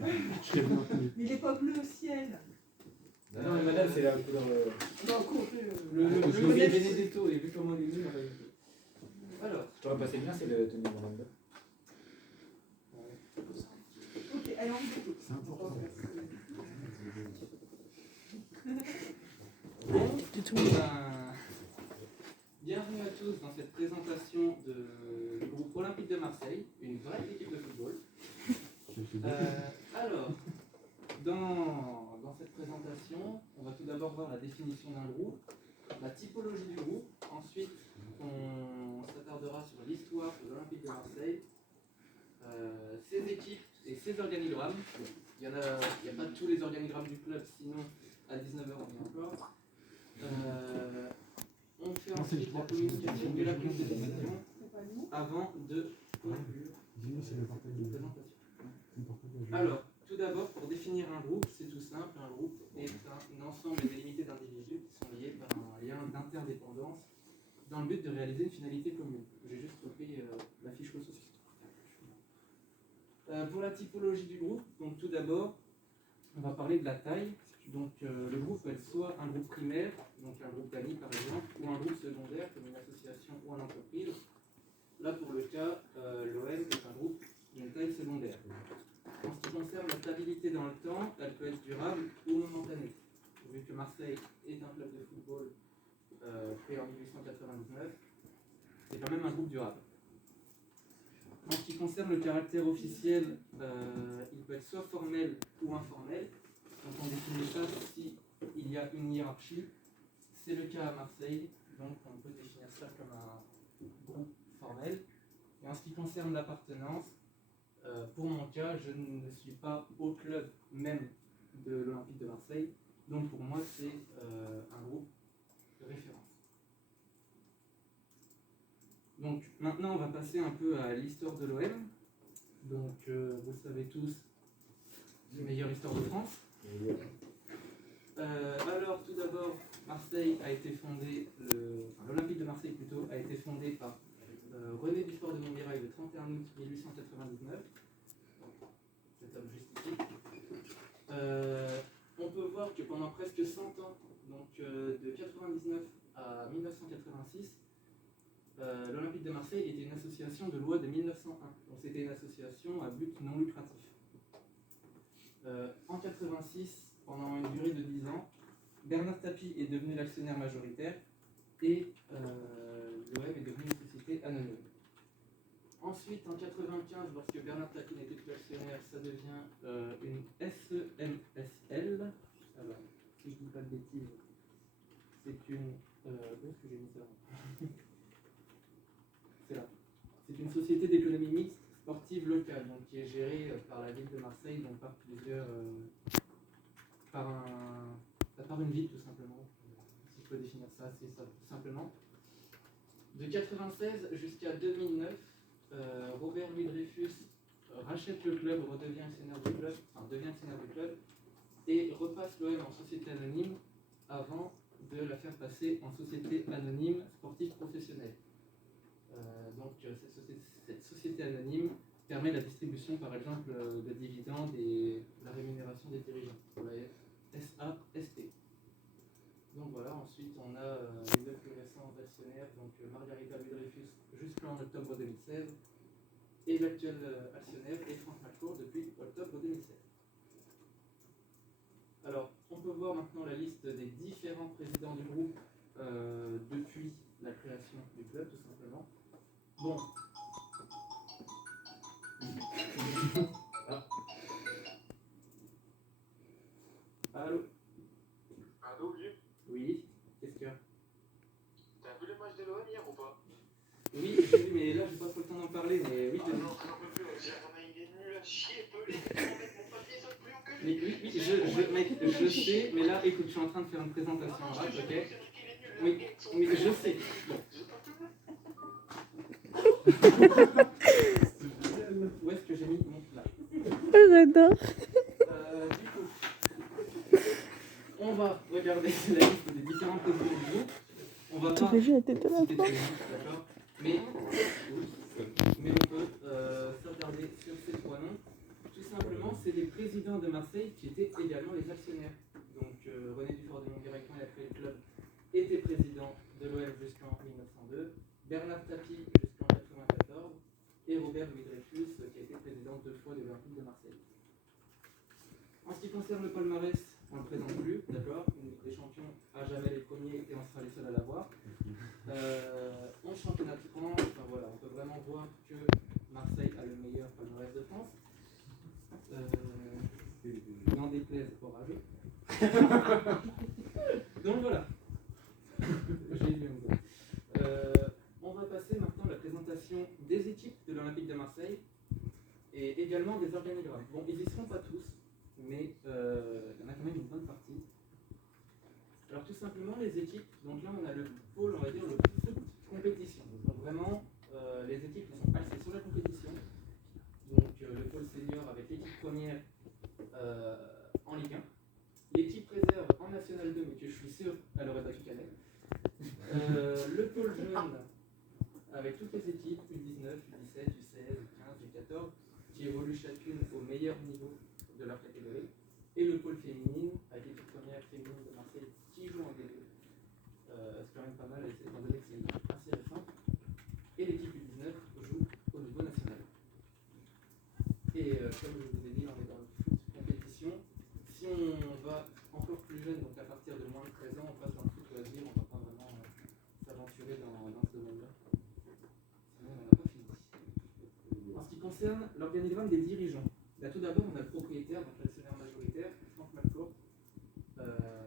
Il n'est pas bleu au ciel. Non, mais madame, c'est la couleur. Non, comptez. Le bleu, c'est Benedetto, et vu comment il est mis, alors. Je t'aurais passé bien, c'est le tenue de madame. Ok, allez, on y C'est important. Bienvenue à tous dans cette présentation du groupe Olympique de Marseille, une vraie équipe de football. Alors, dans cette présentation, on va tout d'abord voir la définition d'un groupe, la typologie du groupe, ensuite on s'attardera sur l'histoire de l'Olympique de Marseille, ses équipes et ses organigrammes. Il n'y a pas tous les organigrammes du club, sinon à 19h on y est encore. On fait ensuite la communication de la compétition avant de conclure la présentation. Alors, tout d'abord, pour définir un groupe, c'est tout simple. Un groupe est un ensemble délimité d'individus qui sont liés par un lien d'interdépendance dans le but de réaliser une finalité commune. J'ai juste copié la fiche ressources. Pour la typologie du groupe, donc tout d'abord, on va parler de la taille. Donc le groupe peut être soit un groupe primaire, donc un groupe d'amis par exemple, ou un groupe secondaire comme une association ou une entreprise. Là pour le cas, l'OM est un groupe d'une taille secondaire. En ce qui concerne la stabilité dans le temps, elle peut être durable ou momentanée. Vu que Marseille est un club de football créé en 1899, c'est quand même un groupe durable. En ce qui concerne le caractère officiel, il peut être soit formel ou informel. Donc on définit ça si il y a une hiérarchie. C'est le cas à Marseille, donc on peut définir ça comme un groupe formel. Et en ce qui concerne l'appartenance, pour mon cas, je ne suis pas au club même de l'Olympique de Marseille, donc pour moi c'est un groupe de référence. Donc maintenant on va passer un peu à l'histoire de l'OM. Donc vous savez tous, la meilleure histoire de France. Alors tout d'abord, Marseille a été fondé, l'Olympique de Marseille plutôt, a été fondé par René Dufort de Montmirail le 31 août 1899. Cet homme juste ici. On peut voir que pendant presque 100 ans, donc de 99 à 1986, l'Olympique de Marseille était une association de loi de 1901. Donc c'était une association à but non lucratif. En 86, pendant une durée de 10 ans, Bernard Tapie est devenu l'actionnaire majoritaire et l'OM est devenu une société anonyme. Ensuite, en 95, lorsque Bernard Tapie n'était plus actionnaire, ça devient une SEMSL. Alors, si je ne dis pas de bêtises, c'est une... où est-ce que j'ai mis ça? C'est là. C'est une société d'économie mixte sportive locale, donc qui est gérée par la ville de Marseille, donc par plusieurs... par une ville tout simplement, si je peux définir ça assez simplement. De 96 jusqu'à 2009, Robert Louis Dreyfus rachète le club, devient actionnaire du club et repasse l'OM en société anonyme avant de la faire passer en société anonyme sportive professionnelle. Donc cette société anonyme permet la distribution par exemple de dividendes et la rémunération des dirigeants, pour la SAST. Donc voilà, ensuite on a les deux plus récents actionnaires, donc Margarita Louis-Dreyfus jusqu'en octobre 2016 et l'actuel actionnaire est Franck Malcourt depuis octobre 2016. Alors on peut voir maintenant la liste des différents présidents du groupe depuis la création du club tout simplement. Bon. Ah. Allô? Allô, Olivier? Oui, qu'est-ce qu'il y a? T'as vu le match de l'OM hier ou pas? Oui, j'ai vu, mais là j'ai pas trop le temps d'en parler, mais oui. Ah non, j'en peux plus, il est nul à chier, pelé, mon papier saute plus haut que Mais lui. oui, mec, je sais, mais là écoute, je suis en train de faire une présentation en rap, ok? Oui, mais je sais. Bon. Où est-ce que j'ai mis mon plat? J'adore. Du coup, on va regarder la liste des différents présidents du groupe. On va pas J'ai la tête de la citer fin. tout le monde, d'accord? Mais on peut s'attarder sur ces trois noms. Tout simplement, c'est les présidents présidents de Marseille qui étaient également les actionnaires. Donc René Dufort de Montguéret, quand il a créé le club, était président de l'OM jusqu'en 1902, Bernard Tapie jusqu'en 1994, et Robert Louis Dreyfus qui a été président 2 fois de l'Olympique de Marseille. En ce qui concerne le palmarès, on ne le présente plus, d'accord? Une Ligue des Champions, à jamais les premiers et on sera les seuls à l'avoir. 11 championnats de France, enfin voilà, on peut vraiment voir que Marseille a le meilleur palmarès de France. N'en déplaise au rageux. Donc voilà. J'ai lu un mot. On va passer maintenant à la présentation des équipes de l'Olympique de Marseille et également des organigrammes. Bon, ils n'y seront pas tous, mais il y en a quand même une bonne partie. Alors tout simplement les équipes, donc là on a le pôle, on va dire le foot compétition. Donc vraiment les équipes qui sont axées sur la compétition. Donc le pôle senior avec l'équipe première en Ligue 1, l'équipe réserve en National 2, mais que je suis sûr elle aurait battu Canet. Le pôle jeune avec toutes les équipes U19, U17, U16, U15, U14 qui évoluent chacune au meilleur niveau de leur catégorie. Et le pôle féminine avec l'équipe première féminine de Marseille qui joue en D2. C'est quand même pas mal étant donné que c'est une équipe assez récente. Et l'équipe U19 joue au niveau national. Et comme je vous ai dit, on est dans le foot compétition. Si on va encore plus jeune, donc à partir de moins de 13 ans, on passe dans le foot loisir, on ne va pas vraiment s'aventurer dans ce domaine-là. Sinon, on n'a pas fini. En ce qui concerne l'organigramme des dirigeants, là, tout d'abord, on a le propriétaire, donc l'actionnaire majoritaire, Frank McCourt.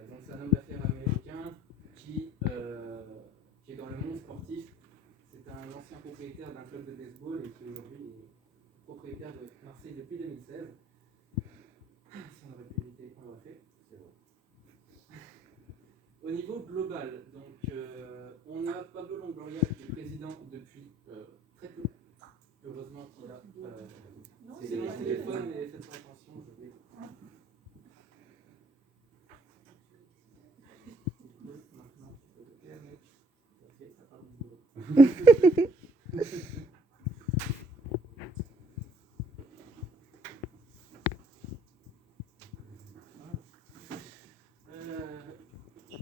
Donc c'est un homme d'affaires américain qui est dans le monde sportif. C'est un ancien propriétaire d'un club de baseball et qui aujourd'hui est propriétaire de Marseille depuis 2016. Si on aurait pu éviter, on l'aurait fait. C'est bon. Au niveau global, donc on a Pablo Longoria qui est président depuis très peu. Heureusement qu'il a. C'est mon téléphone et faites attention, je vais. Maintenant, je peux te faire, mec. Ok, ça parle du boulot.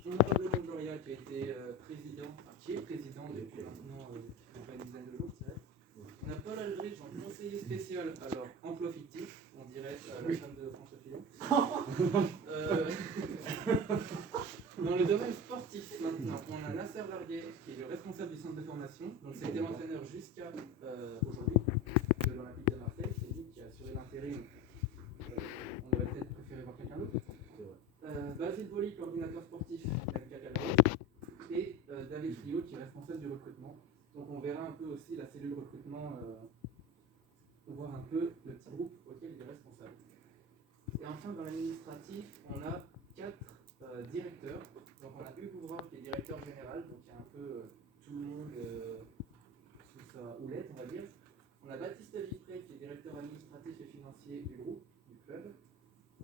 On a Pablo Longoria qui a été président, qui est président depuis maintenant une dizaine de jours, c'est vrai. On a Paul Aldrich en conseiller spécial, alors emploi fictif, on dirait la femme de François Fillon. Dans le domaine sportif maintenant, on a Nasser Larguet qui est le responsable du centre de formation, donc c'était l'entraîneur jusqu'à aujourd'hui de l'Olympique de Marseille, c'est lui qui a assuré l'intérim. On aurait peut-être préféré voir quelqu'un d'autre. Basile Boli, coordinateur sportif d'Amica Calvados, et David Friot qui est responsable du recrutement. Donc on verra un peu aussi la cellule recrutement, voir un peu le petit groupe auquel il est responsable. Et enfin dans l'administratif, on a 4 directeurs. Donc on a Hugues Ouvrard qui est directeur général, donc il y a un peu tout le monde sous sa houlette, on va dire. On a Baptiste Vitré qui est directeur administratif et financier du groupe, du club.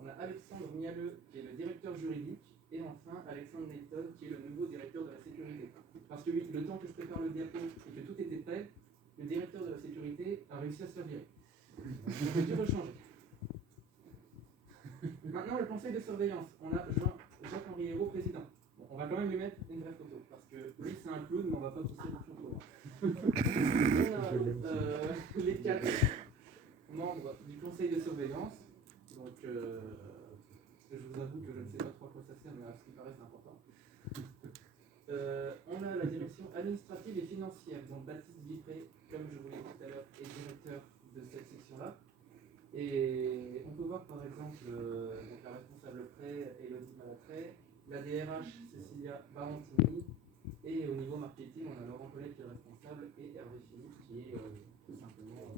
On a Alexandre Mialeux qui est le directeur juridique. Et enfin Alexandre Neyton qui est le nouveau directeur de la sécurité. Parce que oui, le temps que je prépare le diapo et que tout était prêt, le directeur de la sécurité a réussi à se faire virer. Donc il faut changer. Maintenant le conseil de surveillance. On a Jacques-Henri Hérault, président. Bon, on va quand même lui mettre une vraie photo. Parce que lui c'est un clown, mais on va pas pousser le pion trop loin. On a les 4 membres du conseil de surveillance. Donc je vous avoue que je ne sais pas trop à quoi ça sert, mais à ce qui paraît c'est important. On a la direction administrative et financière, donc Baptiste Vitré, comme je vous l'ai dit tout à l'heure, est directeur de cette section-là. Et on peut voir par exemple donc la responsable prêt, Élodie Malatré, la DRH, Cécilia Barantini, et au niveau marketing, on a Laurent Collet qui est responsable, et Hervé Philippe qui est tout simplement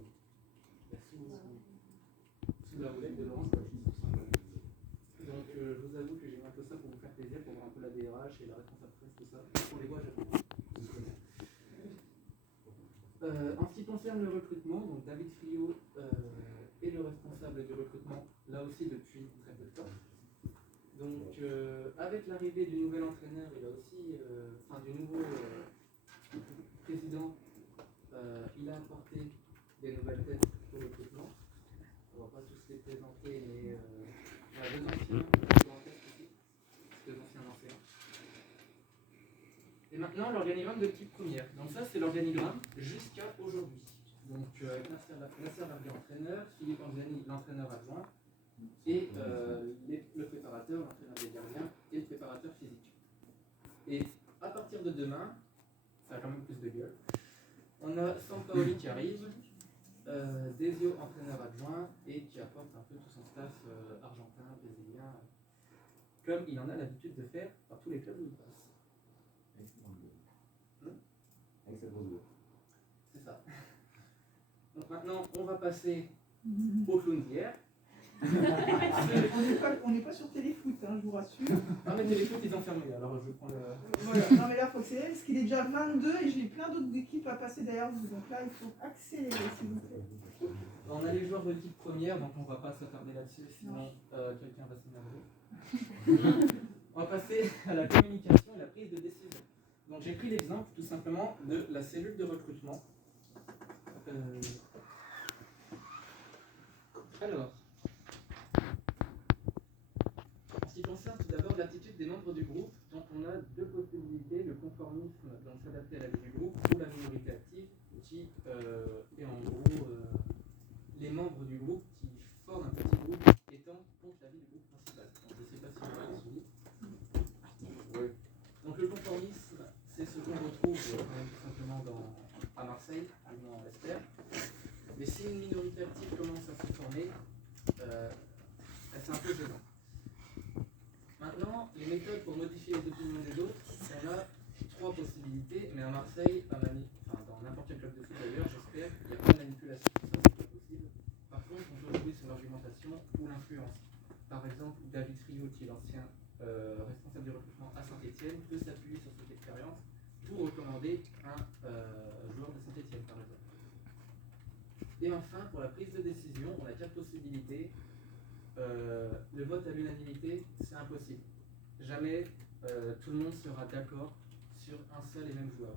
sous la houlette de Laurence Collet. Donc je vous avoue que j'ai mis un peu ça pour vous faire plaisir, pour voir un peu la DRH et la responsable presse, tout ça. On les voit jamais. En ce qui concerne le recrutement, donc David Friot est le responsable du recrutement, là aussi depuis très peu de temps. Donc avec l'arrivée du nouvel entraîneur et là aussi, du nouveau président, il a apporté des nouvelles têtes au recrutement. On ne va pas tous les présenter, mais maintenant, l'organigramme de l'équipe première. Donc ça, c'est l'organigramme jusqu'à aujourd'hui. Donc Nasser Rabia, entraîneur, Philippe Anzani, l'entraîneur adjoint, et le préparateur, l'entraîneur des gardiens, et le préparateur physique. Et à partir de demain, ça a quand même plus de gueule, on a Sampaoli qui arrive, Desio, entraîneur adjoint, et qui apporte un peu tout son staff argentin, brésilien, comme il en a l'habitude de faire par tous les clubs où il passe. C'est ça. Donc maintenant, on va passer au clown d'hier. On n'est pas sur téléfoot, hein, je vous rassure. Ah mais téléfoot, ils ont fermé, alors je prends le... Voilà. Non mais là, il faut accélérer parce qu'il est déjà 22 et j'ai plein d'autres équipes à passer derrière vous. Donc là, il faut accélérer, s'il vous plaît. On a les joueurs de l'équipe première, donc on va pas s'attarder là-dessus, sinon quelqu'un va s'énerver. On va passer à la communication et la prise de décision. Donc j'ai pris l'exemple tout simplement de la cellule de recrutement. Alors, en ce qui concerne tout d'abord l'attitude des membres du groupe, donc on a deux possibilités, le conformisme, donc s'adapter à la vie du groupe, ou la minorité active, qui est en gros les membres du groupe qui forment un petit groupe étant contre la vie du groupe principal. Donc, je ne sais pas si vous avez suivi. Oui. Donc le conformisme, c'est ce qu'on retrouve tout simplement à Marseille, du moins on l'espère. Mais si une minorité active commence à se former, c'est un peu gênant. Maintenant, les méthodes pour modifier les opinions des autres, on a trois possibilités, mais à Marseille, dans n'importe quel club de foot d'ailleurs, j'espère, il n'y a pas de manipulation, ça c'est pas possible. Par contre, on peut jouer sur l'argumentation ou l'influence. Par exemple, David Friot, qui est l'ancien responsable du recrutement à Saint-Etienne, peut s'appuyer sur cette expérience pour recommander un joueur de Saint-Etienne, par exemple. Et enfin, pour la prise de décision, on a quatre possibilités. Le vote à l'unanimité, c'est impossible. Jamais tout le monde sera d'accord sur un seul et même joueur.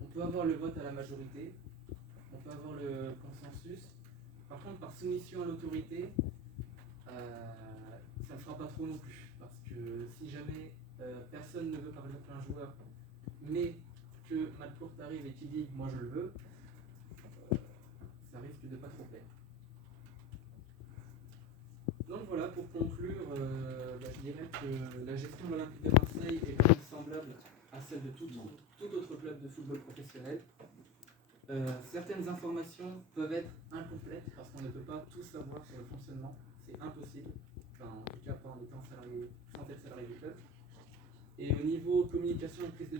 On peut avoir le vote à la majorité, on peut avoir le consensus. Par contre, par soumission à l'autorité, ça ne fera pas trop non plus. Parce que si jamais personne ne veut par exemple un joueur, mais que Malcourt arrive et qu'il dit « moi je le veux », ça risque de pas trop plaire. Donc voilà, pour conclure, je dirais que la gestion de l'Olympique de Marseille est quand même semblable à celle de tout autre club de football professionnel. Certaines informations peuvent être incomplètes parce qu'on ne peut pas tout savoir sur le fonctionnement, c'est impossible, enfin en tout cas pas en étant salarié, sans être salarié du club. Et au niveau communication et prise de